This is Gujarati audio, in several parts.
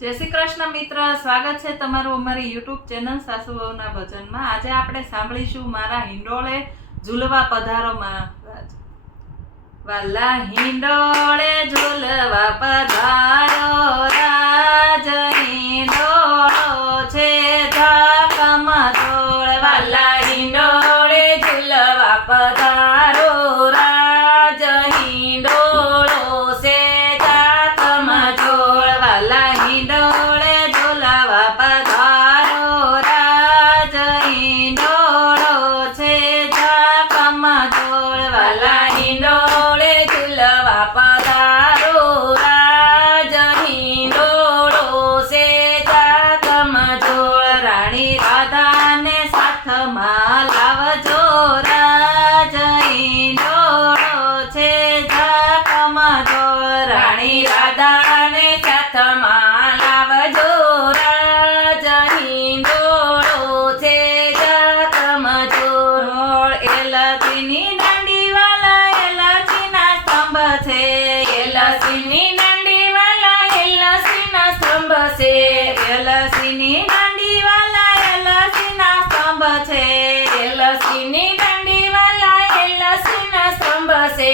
જય શ્રી કૃષ્ણ મિત્ર, સ્વાગત છે તમારું અમારી યુટ્યુબ ચેનલ સાસુ વહુના ભજનમાં। આજે આપણે સાંભળીશું મારા હિંડોળે ઝૂલવા પધારો મહારાજ। વાલા હિંડોળે ઝૂલવા પધારો રાજ, હિંડોળો છે ઝાકમઝોળ। વાલા હિંડોળે ઝૂલવા પધારો રાજ, હિંડોળો છે ઝાકમઝોળ। વાલા હિંડોળે ઝૂલવા પધારો રાજ, હિંડોળો છે ઝાકમઝોળ। વાલા હિંડોળે ઝૂલવા પધારો રાજ, હિંડોળો છે ઝાકમઝોળ। રાણી રાધાને સાથમાં લાવજો રાજ, હિંડોળો છે ઝાકમઝોળ। રાણી રાધાને સાથમાં લાવજો રાજ, હિંડોળો છે ઝાકમઝોળ। એલચીની દાંડી વાલા એલચીના સ્તંભ છે, એલચીની દાંડી વાલા એલચીના સ્તંભ છે। એલચીની દાંડી વાલા એલચીના સ્તંભ છે, એલચીની દાંડી વાલા એલચીના સ્તંભ છે।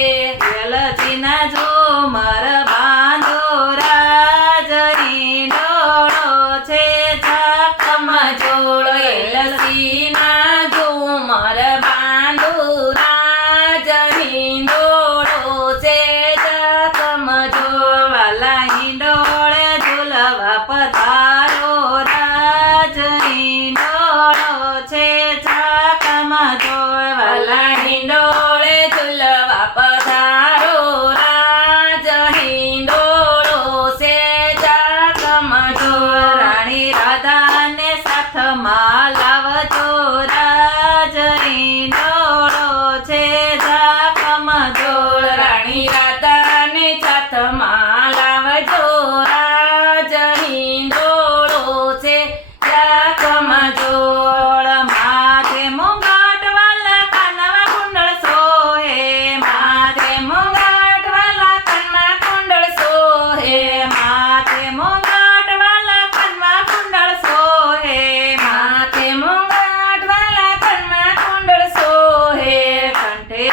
એલચીના ઝુમર બાંધો રાજ, હિંડોળો છે ઝાકમઝોળ। એલચીના ઝુમર બાંધો રાજ, હિંડોળો છે ઝાકમઝોળ। વાલા હિંડોળે ઝૂલવા પધારો રાજ, હિંડોળો છે ઝાકમઝોળ। વાલા હિંડોળે ઝૂલવા પધારો રાજ, હિંડોળો છે ઝાકમઝોળ। રાણી રાધાને સાથમાં લાવજો રાજ, હિંડોળો છે ઝાકમઝોળ। રાણી રાધાને સાથમાં લાવજો રાજ, હિંડોળો છે ઝાકમઝોળ। માથે મુંગટ વાલા કાનમાં કુંડળ સોહે, માથે મુંગટ વાલા કાનમાં કુંડળ સોહે, માથે મુંગટ વાલા કાનમાં કુંડળ સોહે, માથે મુંગટ વાલા કાનમાં કુંડળ સોહે। કંઠે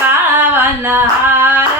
51 હાર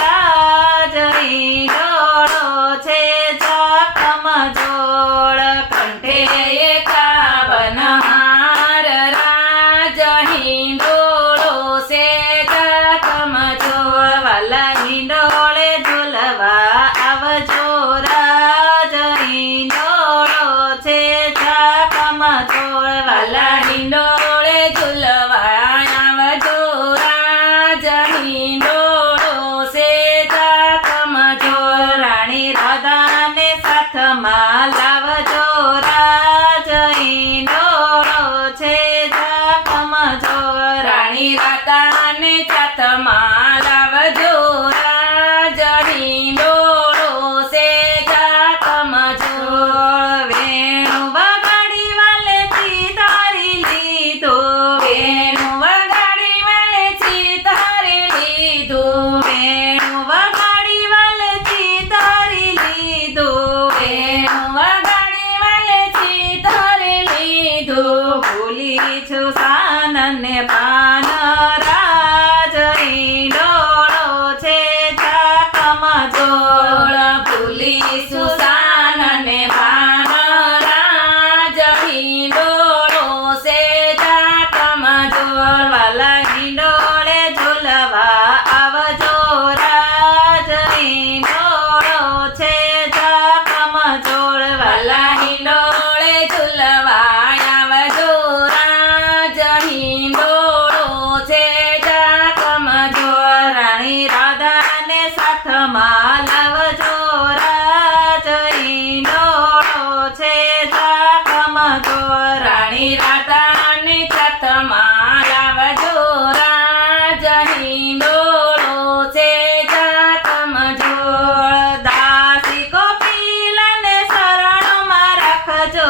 રાજ, હિંડોળો છે ઝાકમઝોળ। કંઠે 51 હાર રાજ, હિંડોળો છે ઝાકમઝોળ। વાલા હિંડોળે ઝૂલવા આવજો રાજ, હિંડોળો છે ઝાકમઝોળ। વાલા હિંડોળે ઝૂલવા આવજો રાજ, હિંડોળો છે ઝાકમઝોળ। રાણી રાધાને સાથમાં લાવજો રાજ, હિંડોળો છે ઝાકમઝોળ। રાણી રાધાને સાથમાં લાવજો રાજ, હિંડોળો છે ઝાકમઝોળ। વેણુ વગાડી વાલેથી તારી લીધો, વેણુ વગાડી વાલેથી તારી લીધો, વેણુ વગાડી વાલેથી તારી લીધો, વેણુ વગાડી વાલેથી તારી લીધો। ભૂલી છું સાનને પાન રાજ, હિંડોળો છે ઝાકમઝોળ। ભૂલી છું સાનને પાન રાજ, હિંડોળો છે ઝાકમઝોળ। વાલા હિંડોળે ઝૂલવા આવજો રાજ, હિંડોળો છે ઝાકમઝોળ। વાલા હિંડોળે ઝૂલવા આવજો રાજ, હિંડોળો છે ઝાકમઝોળ। રાણી રાધાને સાથમાં લાવજો રાજ, હિંડોળો છે ઝાકમઝોળ। રાણી રાધાને સાથમાં લાવજો રાજ, હિંડોળો છે ઝાકમઝોળ। દાસી કોકિલને શરણમાં રાખજો,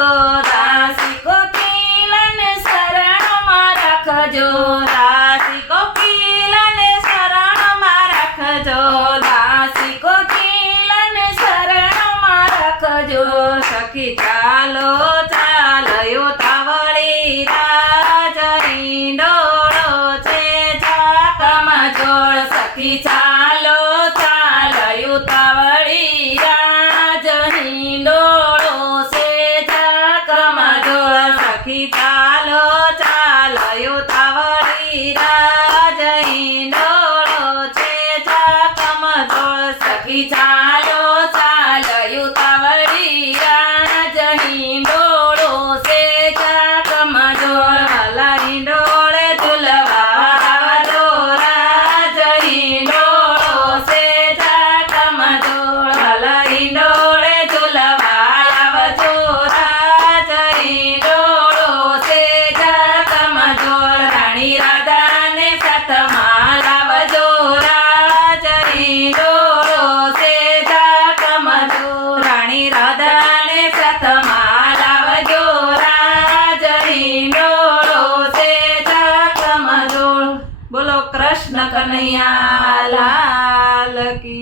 દાસી કોકિલને શરણમાં રાખજો, દાસી કોકિલને શરણમાં રાખજો, દાસી કોકિલને શરણમાં રાખજો। કમજોર સખી ચાલો ચાલયો તાવળી રાજ હિંડોળો છે જા કમજોર સખી ચાલો ચાલયું તાવળી રાજ હિંડોળો છે જા કમજોર સખી ચાલો ચાલયો તાવળી રાજ હિંડોળો છે જા કમજોર સખી ચાલો ચાલયું તાવળી રાજ હિંડોળો છે જા કમજોર વાલા હિંડોળે ઝૂલવા રાજ હિંડોળો છે જા કમજોર વાલા હિંડોળે ઝૂલવા આવજો રાજ હિંડોળો છે જા કમજોર રાણી રાધાને સાથમાં લાવજો રાજ હિંડોળો છે જા કમજોર રાણી રાધાને સાથમાં લાવજો રાજ હિંડોળો છે જા કમજોર બોલો કૃષ્ણ કનૈયા લાલ કી